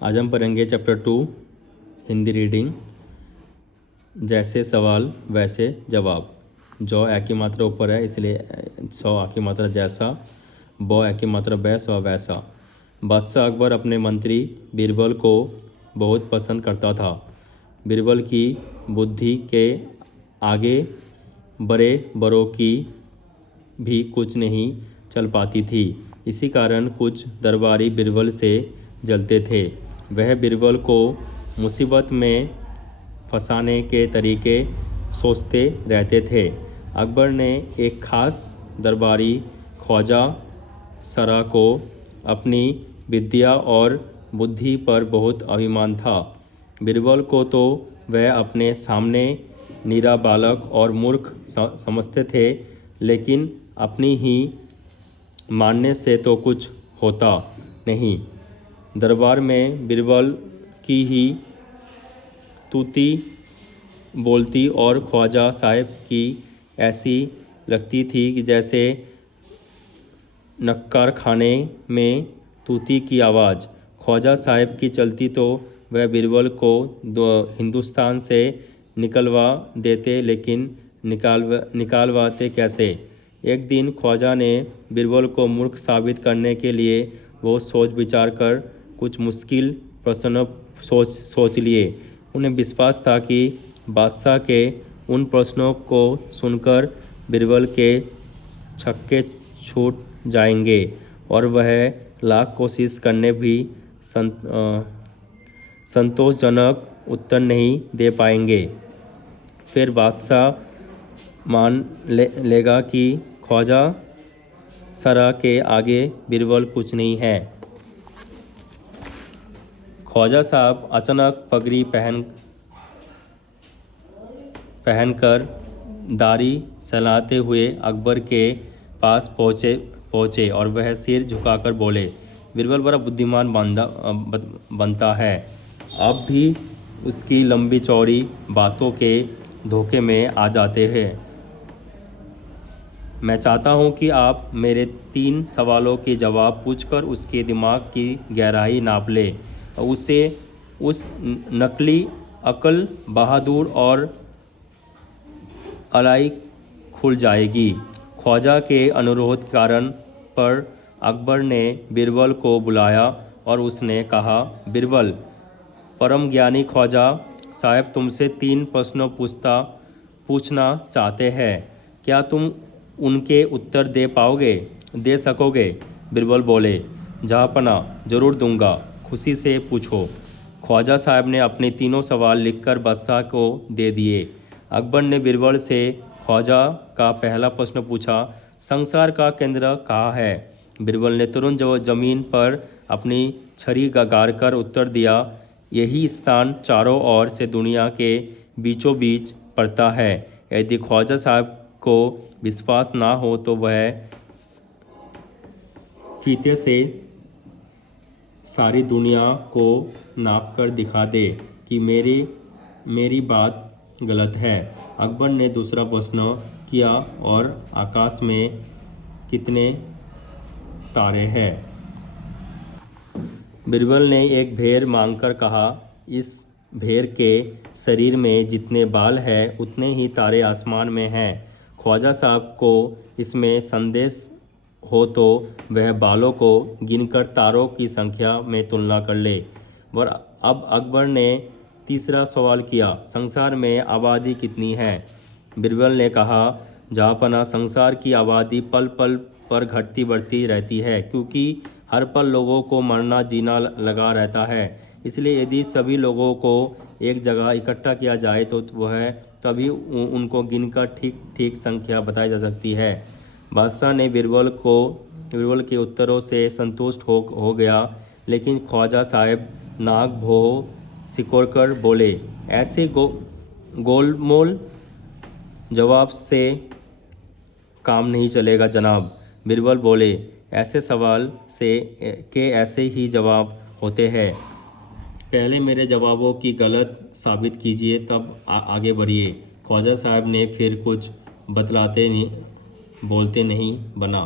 आज हम पढ़ेंगे चैप्टर 2 हिंदी रीडिंग। जैसे सवाल वैसे जवाब। जो ए की मात्रा ऊपर है इसलिए सौ आ की मात्रा जैसा, बो ए की मात्रा बैस व वैसा। बादशाह अकबर अपने मंत्री बीरबल को बहुत पसंद करता था। बीरबल की बुद्धि के आगे बड़े बड़ों की भी कुछ नहीं चल पाती थी। इसी कारण कुछ दरबारी बीरबल से जलते थे। वह बीरबल को मुसीबत में फंसाने के तरीके सोचते रहते थे। अकबर ने एक खास दरबारी ख्वाजा सरा को अपनी विद्या और बुद्धि पर बहुत अभिमान था। बीरबल को तो वह अपने सामने नीरा बालक और मूर्ख समझते थे, लेकिन अपनी ही मानने से तो कुछ होता नहीं। दरबार में बीरबल की ही तूती बोलती और ख्वाजा साहब की ऐसी लगती थी कि जैसे नक्कार खाने में तूती की आवाज़। ख्वाजा साहब की चलती तो वह बीरबल को हिंदुस्तान से निकलवा देते, लेकिन निकालवाते कैसे। एक दिन ख्वाजा ने बीरबल को मूर्ख साबित करने के लिए वो सोच विचार कर कुछ मुश्किल प्रश्न सोच लिए। उन्हें विश्वास था कि बादशाह के उन प्रश्नों को सुनकर बीरबल के छक्के छूट जाएंगे और वह लाख कोशिश करने भी संतोषजनक उत्तर नहीं दे पाएंगे। फिर बादशाह मान लेगा कि ख्वाजा सरा के आगे बीरबल कुछ नहीं है। ख्वाजा साहब अचानक पगड़ी पहनकर दाढ़ी सहलाते हुए अकबर के पास पहुँचे और वह सिर झुकाकर बोले, बीरबल बड़ा बुद्धिमान बनता है। अब भी उसकी लंबी चौड़ी बातों के धोखे में आ जाते हैं। मैं चाहता हूँ कि आप मेरे 3 सवालों के जवाब पूछकर उसके दिमाग की गहराई नाप लें। उसे उस नकली अकल, बहादुर और अलाई खुल जाएगी। ख्वाजा के अनुरोध कारण पर अकबर ने बीरबल को बुलाया और उसने कहा, बीरबल, परम ज्ञानी ख्वाजा साहब तुमसे 3 प्रश्न पूछना चाहते हैं। क्या तुम उनके उत्तर दे सकोगे? बीरबल बोले, जहाँपना, जरूर दूंगा, खुशी से पूछो। ख्वाजा साहब ने अपने 3 सवाल लिखकर बादशाह को दे दिए। अकबर ने बीरबल से ख्वाजा का पहला प्रश्न पूछा, संसार का केंद्र कहाँ है? बीरबल ने तुरंत जमीन पर अपनी छड़ी गाड़ कर उत्तर दिया, यही स्थान चारों ओर से दुनिया के बीचों बीच पड़ता है। यदि ख्वाजा साहब को विश्वास ना हो तो वह फीते से सारी दुनिया को नाप कर दिखा दे कि मेरी बात गलत है। अकबर ने दूसरा प्रश्न किया, और आकाश में कितने तारे हैं? बीरबल ने एक भेड़ मांगकर कहा, इस भेड़ के शरीर में जितने बाल हैं उतने ही तारे आसमान में हैं। ख्वाजा साहब को इसमें संदेश हो तो वह बालों को गिनकर तारों की संख्या में तुलना कर ले। और अब अकबर ने तीसरा सवाल किया, संसार में आबादी कितनी है? बीरबल ने कहा, जहाँपना, संसार की आबादी पल पल पर घटती बढ़ती रहती है, क्योंकि हर पल लोगों को मरना जीना लगा रहता है। इसलिए यदि सभी लोगों को एक जगह इकट्ठा किया जाए तो वह तभी उनको गिनकर ठीक संख्या बताई जा सकती है। बादशाह ने बीरबल के उत्तरों से संतुष्ट हो गया, लेकिन ख्वाजा साहब नाक भौं सिकोड़कर बोले, ऐसे गोलमोल जवाब से काम नहीं चलेगा जनाब। बीरबल बोले, ऐसे सवाल के ऐसे ही जवाब होते हैं। पहले मेरे जवाबों की गलत साबित कीजिए, तब आगे बढ़िए। ख्वाजा साहब ने फिर कुछ बोलते नहीं बना।